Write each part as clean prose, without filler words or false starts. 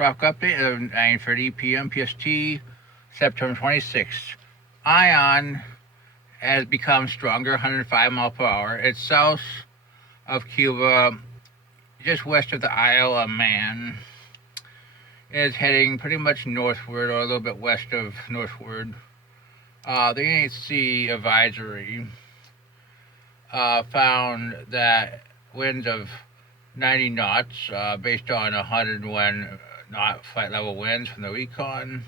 Tropical update of 9:30 p.m. PST, September 26th. Ion has become stronger, 105 miles per hour. It's south of Cuba, just west of the Isle of Man. It's heading pretty much northward or a little bit west of northward. The NHC advisory found that winds of 90 knots, based on 101 knot flight level winds from the recon,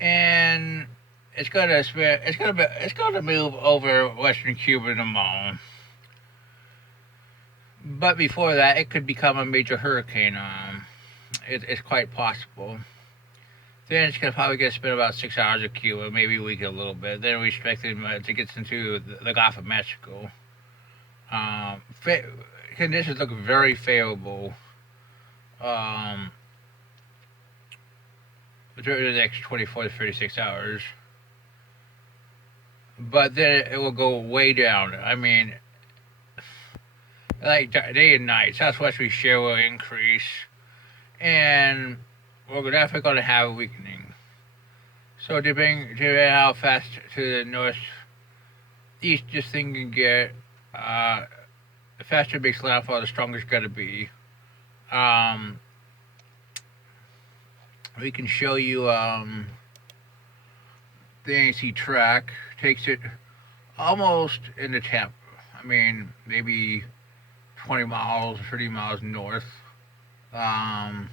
and it's gonna move over western Cuba tomorrow. But before that, it could become a major hurricane. It's quite possible. Then it's gonna probably get spent about 6 hours of Cuba, maybe weaken a little bit. Then we expect it to get into the Gulf of Mexico. Um, Conditions look very favorable um, during the next 24 to 36 hours. But then it will go way down. I mean, like day and night, southwesterly shear will increase, and we're definitely going to have a weakening. So depending on how fast to the northeast this thing can get, the faster it makes landfall, the stronger it's going to be. Um, we can show you the NC track takes it almost into Tampa. I mean, maybe 20 miles, 30 miles north, um,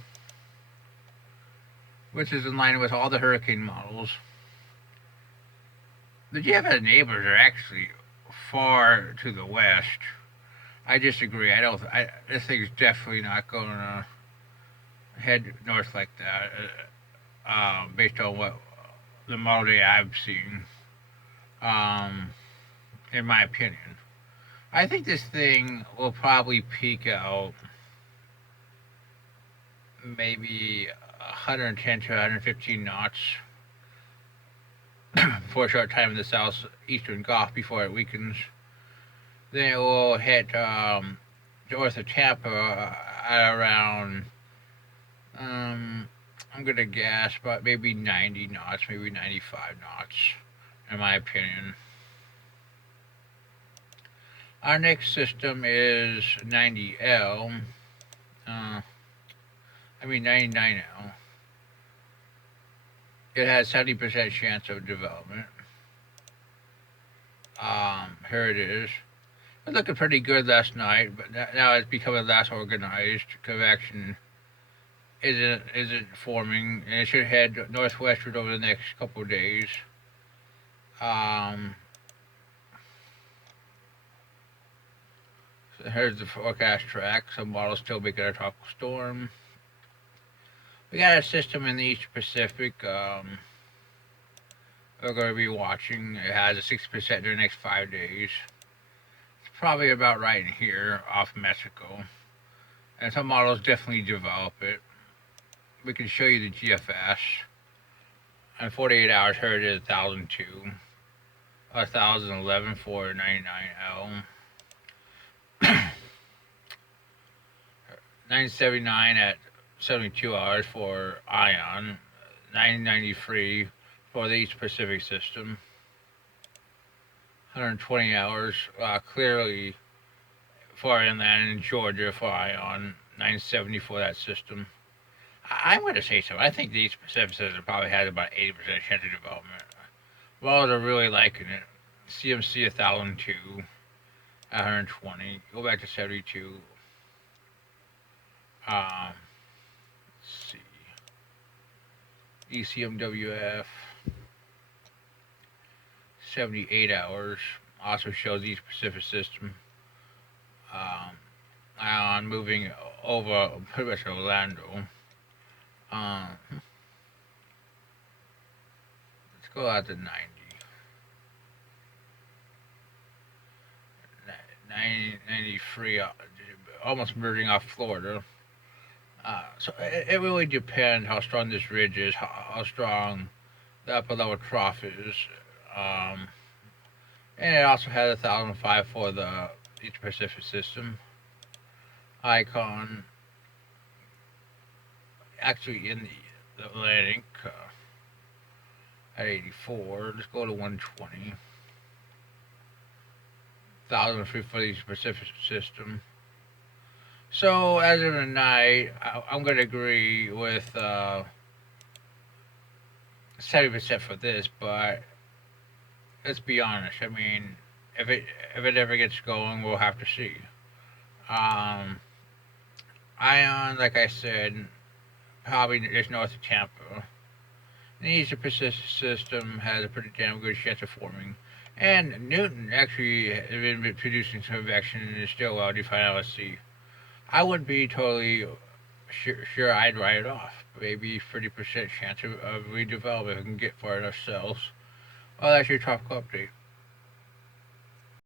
which is in line with all the hurricane models. The GFS neighbors are actually far to the west. I disagree. I don't. This thing's definitely not going to head north like that, based on what the model day I've seen. Um, in my opinion, I think this thing will probably peak out maybe 110 to 115 knots for a short time in the southeastern Gulf before it weakens. Then it will hit north of Tampa at around, I'm going to guess, but maybe 90 knots, maybe 95 knots, in my opinion. Our next system is 90L. 99L. It has 70% chance of development. Here it is. It was looking pretty good last night, but now it's becoming less organized. Convection isn't forming, and it should head northwestward over the next couple of days. So here's the forecast track. Some models still making a tropical storm. We got a system in the East Pacific. We're going to be watching. It has a 60% during the next 5 days. It's probably about right in here off Mexico. And some models definitely develop it. We can show you the GFS. In 48 hours, here it is 1,002. 1,011 for 99L. 979 at 72 hours for Ion. 993 for the East Pacific system. 120 hours clearly for inland in Georgia for Ion. 970 for that system. I'm going to say so. I think the East Pacific system probably has about 80% chance of development. Well, they're really liking it. CMC 1,002 at 120. Go back to 72. Let's see. ECMWF 78 hours. Also shows East Pacific system. Ion moving over pretty much Orlando. Let's go out to 90. 93, almost merging off Florida. So it really depends how strong this ridge is, how strong the upper level trough is. And it also has 1,005 for the East Pacific system. Icon. actually in the Atlantic at 84. Let's go to 120. 1,000 feet for the Pacific system. So as of tonight, I'm going to agree with 70% for this, but let's be honest. I mean, if it ever gets going, we'll have to see. Um, Ion, like I said, probably is north of Tampa. The Eastern Pacific system has a pretty damn good chance of forming. And Newton actually has been producing some convection and is still well defined. Let's see. I wouldn't be totally sure I'd write it off. Maybe 30% chance of redevelopment if we can get far enough cells. Well, that's your tropical update.